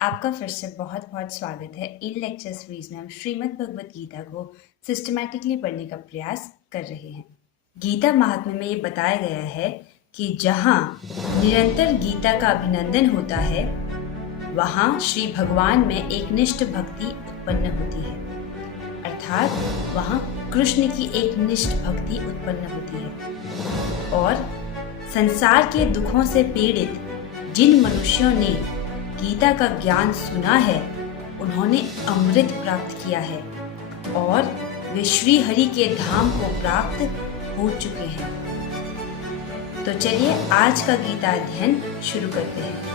आपका फिर से बहुत बहुत स्वागत है। इन लेक्चर सीरीज में हम श्रीमद् भगवत गीता को सिस्टमैटिकली पढ़ने का प्रयास कर रहे हैं। गीता महात्म्य में ये बताया गया है कि जहाँ निरंतर गीता का अभिनंदन होता है वहाँ श्री भगवान में एक निष्ठ भक्ति उत्पन्न होती है, अर्थात वहाँ कृष्ण की एक निष्ठ भक्ति उत्पन्न होती है। और संसार के दुखों से पीड़ित जिन मनुष्यों ने गीता का ज्ञान सुना है उन्होंने अमृत प्राप्त किया है और वे श्री हरि के धाम को प्राप्त हो चुके हैं। तो चलिए आज का गीता अध्ययन शुरू करते हैं।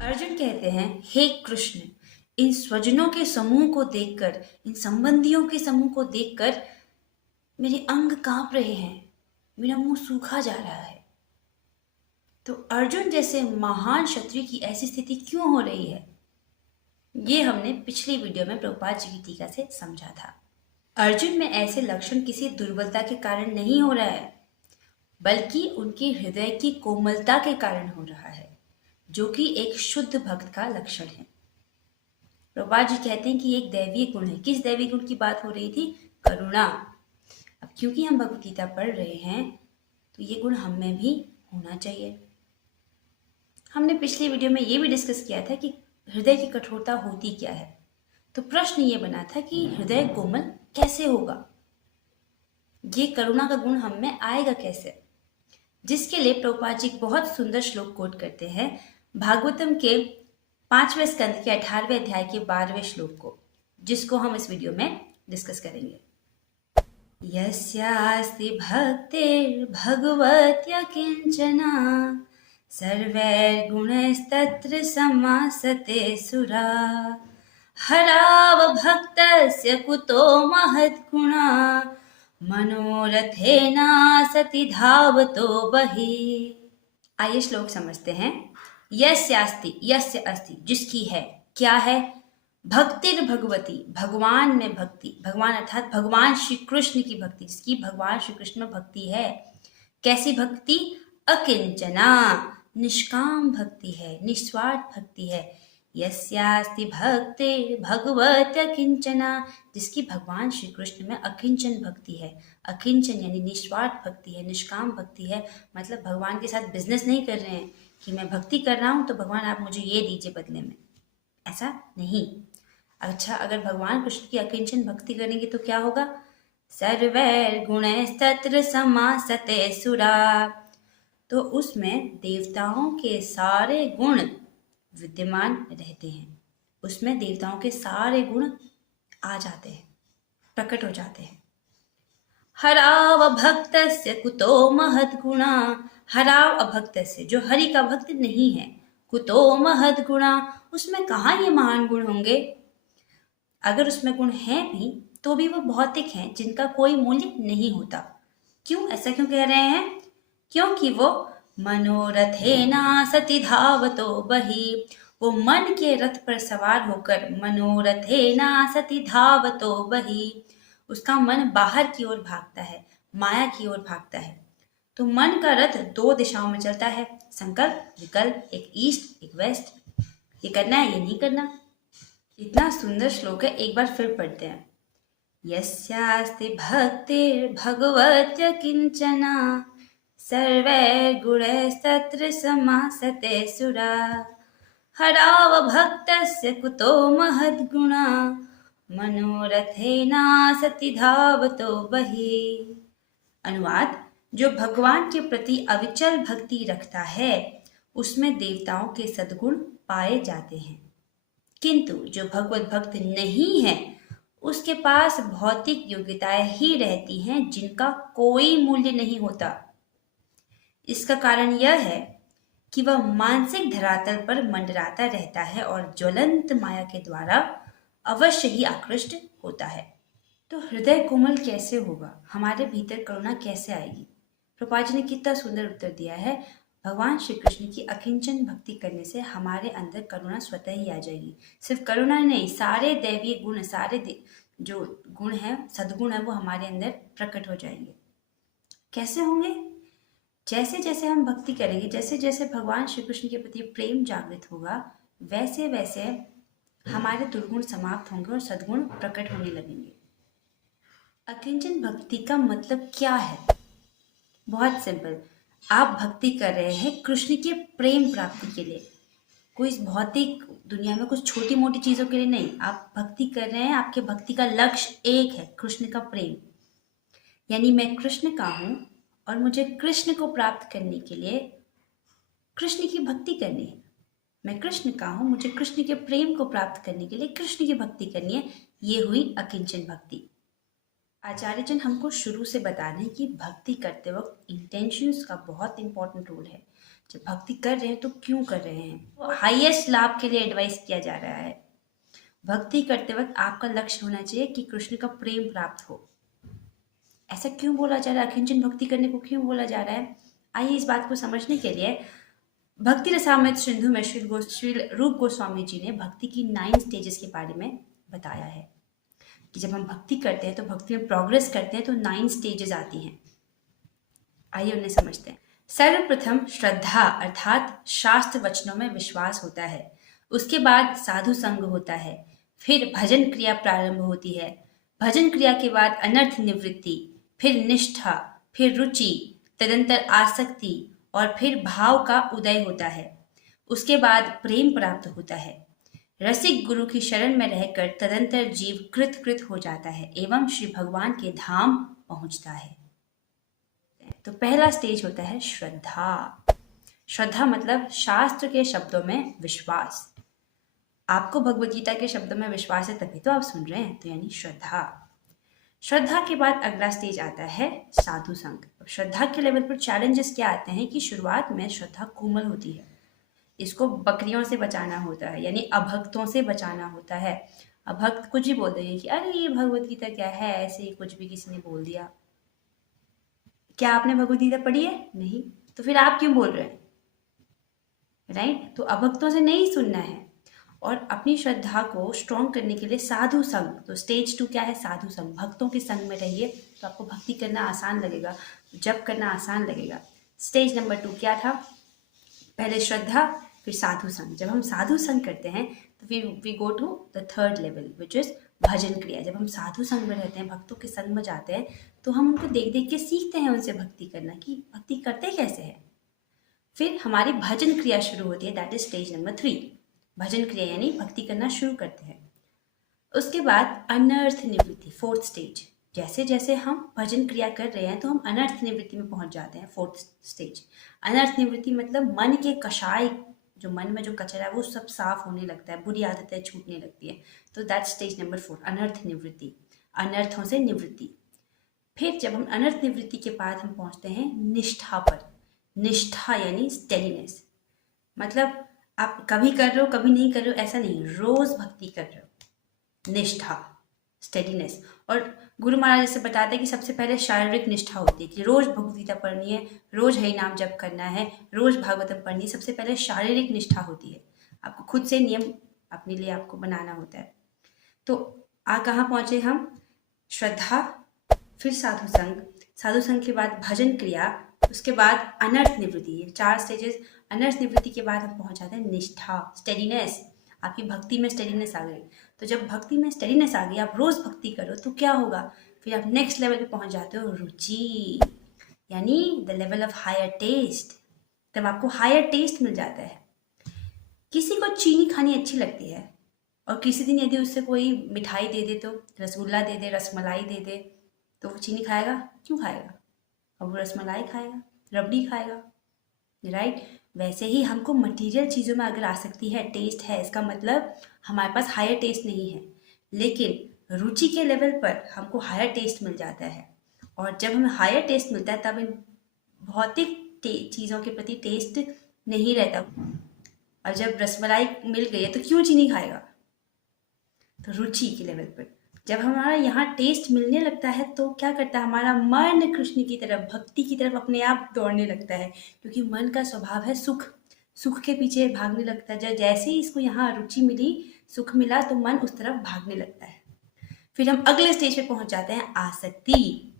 अर्जुन कहते हैं, हे कृष्ण, इन स्वजनों के समूह को देखकर, इन संबंधियों के समूह को देखकर मेरे अंग कांप रहे हैं, मेरा मुंह सूखा जा रहा है। तो अर्जुन जैसे महान क्षत्रिय की ऐसी स्थिति क्यों हो रही है, ये हमने पिछली वीडियो में प्रभुपाद जी की टीका से समझा था। अर्जुन में ऐसे लक्षण किसी दुर्बलता के कारण नहीं हो रहा है, बल्कि उनके हृदय की कोमलता के कारण हो रहा है, जो कि एक शुद्ध भक्त का लक्षण है। प्रभुपाद जी कहते हैं कि एक दैवीय गुण है। किस दैवीय गुण की बात हो रही थी? करुणा। अब क्योंकि हम भगवत गीता पढ़ रहे हैं तो ये गुण हम में भी होना चाहिए। हमने पिछली वीडियो में ये भी डिस्कस किया था कि हृदय की कठोरता होती क्या है। तो प्रश्न ये बना था कि हृदय कोमल कैसे होगा, ये करुणा का गुण हम में आएगा कैसे, जिसके लिए प्रभुपाद जी बहुत सुंदर श्लोक कोट करते हैं भागवतम के 5वें स्कंद के 18वें अध्याय के 12वें श्लोक को, जिसको हम इस वीडियो में डिस्कस करेंगे। यस्यास्ति भक्तिर्भगवत्या किंचना सर्वैर्गुणैस्तत्र समासते सुरा हरावभक्तस्य कुतो महद्गुणा मनोरथेना सति धावतो बहिः। आइए श्लोक समझते हैं। यस्यास्ति, यस्य अस्ति, जिसकी है, क्या है? भक्तिर भगवती, भगवान में भक्ति, भगवान अर्थात भगवान श्री कृष्ण की भक्ति, जिसकी भगवान श्री कृष्ण में भक्ति है। कैसी भक्ति? अकिंचना, निष्काम भक्ति है, निस्वार्थ भक्ति है। यस्यास्ति भक्ति भगवत अकिंचना, जिसकी भगवान श्री कृष्ण में अकिंचन भक्ति है। अकिंचन यानी निस्वार्थ भक्ति है, निष्काम भक्ति है। मतलब भगवान के साथ बिजनेस नहीं कर रहे हैं कि मैं भक्ति कर रहा हूँ तो भगवान आप मुझे ये दीजिए बदले में, ऐसा नहीं। अच्छा, अगर भगवान कृष्ण की अकिंचन भक्ति करेंगे तो क्या होगा? सर्वैर्गुणैस्तत्र समासते सुरा, तो उसमें देवताओं के सारे गुण विद्यमान रहते हैं। उसमें देवताओं के सारे गुण आ जाते हैं, प्रकट हो जाते हैं। हराव अभक्तस्य कुतो महद्गुणा, हराव अभक्तस्य, जो हरि का भक्त नहीं है, कुतो महद्गुणा, उसमें कहाँ ये महान गुण होंगे? अगर उसमें गुण हैं भी तो भी वो भौतिक हैं, जिनका कोई मूल्य नहीं होता। क्यों, ऐसा क्यों कह रहे हैं? क्योंकि वो मनोरथेना सति धावतो बहि, वो मन के रथ पर सवार होकर, मनोरथेना सति धावतो बहि, उसका मन बाहर की ओर भागता है, माया की ओर भागता है। तो मन का रथ दो दिशाओं में चलता है, संकल्प विकल्प, एक ईस्ट एक वेस्ट, ये करना है ये नहीं करना। इतना सुंदर श्लोक है, एक बार फिर पढ़ते हैं। यस्यास्ति भक्तिर्भगवत्या किंचना सर्वैर्गुणैस्तत्र समासते सुरा हराव भक्तस्य कुतो महद्गुणा मनोरथेना सति धावतो बहिः। अनुवाद: जो भगवान के प्रति अविचल भक्ति रखता है उसमें देवताओं के सद्गुण पाए जाते हैं, किंतु जो भगवत भक्त नहीं है उसके पास भौतिक योग्यताएं ही रहती हैं, जिनका कोई मूल्य नहीं होता। इसका कारण यह है कि वह मानसिक धरातल पर मंडराता रहता है और ज्वलंत माया के द्वारा अवश्य ही आकृष्ट होता है। तो हृदय कोमल कैसे होगा, हमारे भीतर करुणा कैसे आएगी? प्रभुपाद जी ने कितना सुंदर उत्तर दिया है। भगवान श्री कृष्ण की अकिंचन भक्ति करने से हमारे अंदर करुणा स्वतः ही आ जाएगी। सिर्फ करुणा नहीं, सारे दैवीय गुण, सारे जो गुण हैं, सद्गुण है, वो हमारे अंदर प्रकट हो जाएंगे। कैसे होंगे? जैसे जैसे हम भक्ति करेंगे, जैसे जैसे भगवान श्री कृष्ण के प्रति प्रेम जागृत होगा, वैसे वैसे हमारे दुर्गुण समाप्त होंगे और सद्गुण प्रकट होने लगेंगे। अकिंचन भक्ति का मतलब क्या है? बहुत सिंपल। आप भक्ति कर रहे हैं कृष्ण के प्रेम प्राप्ति के लिए, कोई इस भौतिक दुनिया में कुछ छोटी मोटी चीजों के लिए नहीं। आप भक्ति कर रहे हैं, आपके भक्ति का लक्ष्य एक है, कृष्ण का प्रेम। यानी मैं कृष्ण का हूं और मुझे कृष्ण को प्राप्त करने के लिए कृष्ण की भक्ति करनी है। मैं कृष्ण का हूं, मुझे कृष्ण के प्रेम को प्राप्त करने के लिए कृष्ण की भक्ति करनी है। ये हुई अकिंचन भक्ति। आचार्य जन हमको शुरू से बता रहे हैं कि भक्ति करते वक्त इंटेंशंस का बहुत इंपॉर्टेंट रोल है। जब भक्ति कर रहे हैं तो क्यों कर रहे हैं, वो हाईएस्ट लाभ के लिए एडवाइस किया जा रहा है। भक्ति करते वक्त आपका लक्ष्य होना चाहिए कि कृष्ण का प्रेम प्राप्त हो। ऐसा क्यों बोला जा रहा है, अकिंचन भक्ति करने को क्यों बोला जा रहा है? आइए इस बात को समझने के लिए भक्ति रसामृत सिंधु में श्री रूप गोस्वामी जी ने भक्ति की 9 स्टेजेस के बारे में बताया है कि जब हम भक्ति करते हैं तो भक्ति में प्रोग्रेस करते हैं तो 9 स्टेजेस आती हैं। आइए उन्हें समझते हैं। सर्वप्रथम श्रद्धा अर्थात शास्त्र वचनों में विश्वास होता है। उसके बाद साधु संग होता है। फिर भजन क्रिया प्रारंभ होती है। भजन क्रिया के बाद अनर्थ निवृत्ति, फिर निष्ठा, फिर रुचि, तदंतर आसक्ति और फिर भाव का उदय होता है। उसके बाद प्रेम प्राप्त होता है। रसिक गुरु की शरण में रहकर तदंतर जीव कृत कृत हो जाता है एवं श्री भगवान के धाम पहुंचता है। तो पहला स्टेज होता है श्रद्धा। श्रद्धा मतलब शास्त्र के शब्दों में विश्वास। आपको भगवद गीता के शब्दों में विश्वास है तभी तो आप सुन रहे हैं, तो यानी श्रद्धा। श्रद्धा के बाद अगला स्टेज आता है साधु संग। श्रद्धा के लेवल पर चैलेंजेस क्या आते हैं कि शुरुआत में श्रद्धा कोमल होती है, इसको बकरियों से बचाना होता है, यानी अभक्तों से बचाना होता है। अभक्त कुछ भी बोल देंगे कि अरे ये भगवद गीता क्या है, ऐसे ही कुछ भी किसी ने बोल दिया। क्या आपने भगवद गीता पढ़ी है? नहीं, तो फिर आप क्यों बोल रहे हैं? राइट? तो अभक्तों से नहीं सुनना है। और अपनी श्रद्धा को स्ट्रॉन्ग करने के लिए साधु संग, तो स्टेज 2 क्या है? साधु संग। भक्तों के संग में रहिए तो आपको भक्ति करना आसान लगेगा, जप करना आसान लगेगा। स्टेज नंबर 2 क्या था? पहले श्रद्धा, फिर साधु संग। जब हम साधु संग करते हैं तो फिर we go to the third level which is bhajan kriya. जब हम साधु संग में रहते हैं, भक्तों के संग में जाते हैं, तो हम उनको देख देख के सीखते हैं उनसे भक्ति करना कि भक्ति करते कैसे हैं। फिर हमारी भजन क्रिया शुरू होती है, दैट इज स्टेज नंबर 3। भजन क्रिया यानी भक्ति करना शुरू करते हैं। उसके बाद अनर्थ निवृत्ति, 4th स्टेज। जैसे जैसे हम भजन क्रिया कर रहे हैं तो हम अनर्थ निवृत्ति में पहुंच जाते हैं, 4th स्टेज। अनर्थ निवृत्ति मतलब मन के कषाय, जो मन में जो कचरा है वो सब साफ होने लगता है, बुरी आदतें छूटने लगती है। तो दैट स्टेज नंबर 4, अनर्थ निवृत्ति, अनर्थों से निवृत्ति। फिर जब हम अनर्थ निवृत्ति के बाद हम पहुंचते हैं निष्ठा पर। निष्ठा यानी स्टेडीनेस, मतलब आप कभी कर रहे हो कभी नहीं कर रहे हो ऐसा नहीं, रोज भक्ति कर रहे हो। निष्ठा, स्टेडीनेस। और गुरु महाराज जैसे बताते हैं कि सबसे पहले शारीरिक निष्ठा होती है कि रोज भगवद गीता पढ़नी है, रोज हरि नाम जप करना है, रोज भागवतम पढ़नी है। सबसे पहले शारीरिक निष्ठा होती है, आपको खुद से नियम अपने लिए आपको बनाना होता है। तो कहाँ पहुंचे हम? श्रद्धा, फिर साधु संग, साधु संग के बाद भजन क्रिया, उसके बाद अनर्थ निवृत्ति। ये 4 स्टेजेस। अनर्थ निवृत्ति के बाद हम पहुंच जाते हैं निष्ठा, स्टेडीनेस। आपकी भक्ति में स्टेडीनेस आ गई। तो जब भक्ति में स्टेडीनेस आ गई, आप रोज भक्ति करो तो क्या होगा? फिर आप नेक्स्ट लेवल पे पहुंच जाते हो, रुचि, यानी the level of higher taste. तब आपको हायर टेस्ट मिल जाता है। किसी को चीनी खानी अच्छी लगती है और किसी दिन यदि उससे कोई मिठाई दे दे, तो रसगुल्ला दे दे, रसमलाई दे दे, तो वो चीनी खाएगा? क्यों खाएगा? और वो रसमलाई खाएगा, रबड़ी खाएगा, राइट? वैसे ही हमको मटेरियल चीज़ों में अगर आसक्ति है, टेस्ट है, इसका मतलब हमारे पास हायर टेस्ट नहीं है। लेकिन रुचि के लेवल पर हमको हायर टेस्ट मिल जाता है। और जब हमें हायर टेस्ट मिलता है तब इन भौतिक चीज़ों के प्रति टेस्ट नहीं रहता। और जब रसमलाई मिल गई है तो क्यों चीनी खाएगा? तो रुचि के लेवल पर जब हमारा यहाँ टेस्ट मिलने लगता है तो क्या करता है? हमारा मन कृष्ण की तरफ, भक्ति की तरफ अपने आप दौड़ने लगता है, क्योंकि मन का स्वभाव है सुख, सुख के पीछे भागने लगता है। जैसे ही इसको यहाँ रुचि मिली, सुख मिला, तो मन उस तरफ भागने लगता है। फिर हम अगले स्टेज पे पहुंच जाते हैं, आसक्ति।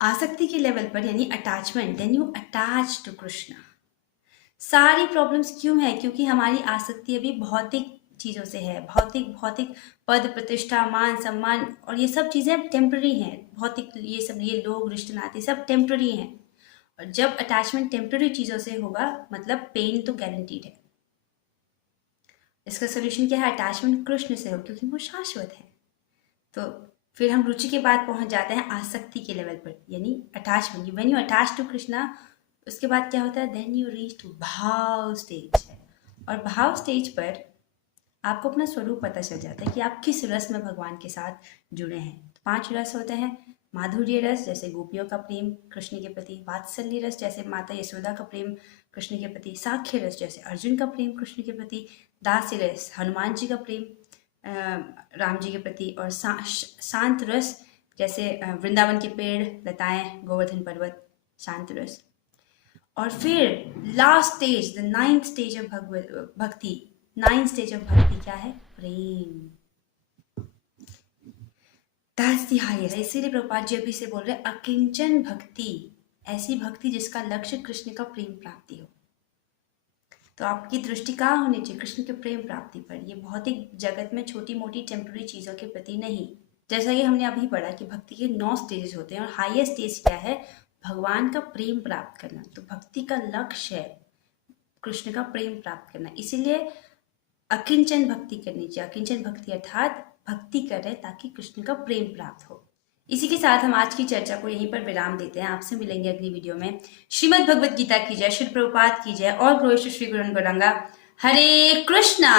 आसक्ति के लेवल पर यानी attachment, then you attach to Krishna. सारी प्रॉब्लम्स क्यों है? क्योंकि हमारी आसक्ति अभी भौतिक चीज़ों से है। भौतिक भौतिक पद प्रतिष्ठा मान सम्मान और ये सब चीज़ें टेम्पररी हैं। भौतिक ये सब, ये लोग रिश्ते नाते सब टेम्पररी हैं। और जब अटैचमेंट टेम्पररी चीज़ों से होगा मतलब पेन तो गारंटीड है। इसका सोल्यूशन क्या है? अटैचमेंट कृष्ण से हो, क्योंकि वो शाश्वत है। तो फिर हम रुचि के बाद पहुंच जाते हैं आसक्ति के लेवल पर, यानी attachment. When you attach to Krishna, उसके बाद क्या होता है? Then you reach to bhav stage. और भाव स्टेज पर आपको अपना स्वरूप पता चल जाता है कि आप किस रस में भगवान के साथ जुड़े हैं। तो 5 रस होते हैं। माधुर्य रस जैसे गोपियों का प्रेम कृष्ण के प्रति, वात्सल्य रस जैसे माता यशोदा का प्रेम कृष्ण के प्रति, साख्य रस जैसे अर्जुन का प्रेम कृष्ण के प्रति, दास्य रस हनुमान जी का प्रेम राम जी के प्रति, और शांत रस जैसे वृंदावन के पेड़, लताएं, गोवर्धन पर्वत, शांत रस। और फिर last stage, the 9th stage of bhakti. 9th stage of bhakti क्या है? प्रेम। That's the highest. इसीलिए प्रभुपाद जी अभी से बोल रहे हैं अकिंचन भक्ति, ऐसी भक्ति जिसका लक्ष्य कृष्ण का प्रेम प्राप्ति हो। तो आपकी दृष्टि कहाँ होनी चाहिए? कृष्ण के प्रेम प्राप्ति पर। ये भौतिक जगत में छोटी मोटी टेम्पररी चीज़ों के प्रति नहीं। जैसा कि हमने अभी पढ़ा कि भक्ति के 9 स्टेजेस होते हैं और हाईएस्ट स्टेज क्या है? भगवान का प्रेम प्राप्त करना। तो भक्ति का लक्ष्य है कृष्ण का प्रेम प्राप्त करना। इसीलिए अकिंचन भक्ति करनी चाहिए। अकिंचन भक्ति अर्थात भक्ति कर रहे ताकि कृष्ण का प्रेम प्राप्त हो। इसी के साथ हम आज की चर्चा को यहीं पर विराम देते हैं। आपसे मिलेंगे अगली वीडियो में। श्रीमद् भगवत गीता की जय, श्री प्रभुपाद की जय, और ग्लोरी श्री गुरु गौरांगा। हरे कृष्णा।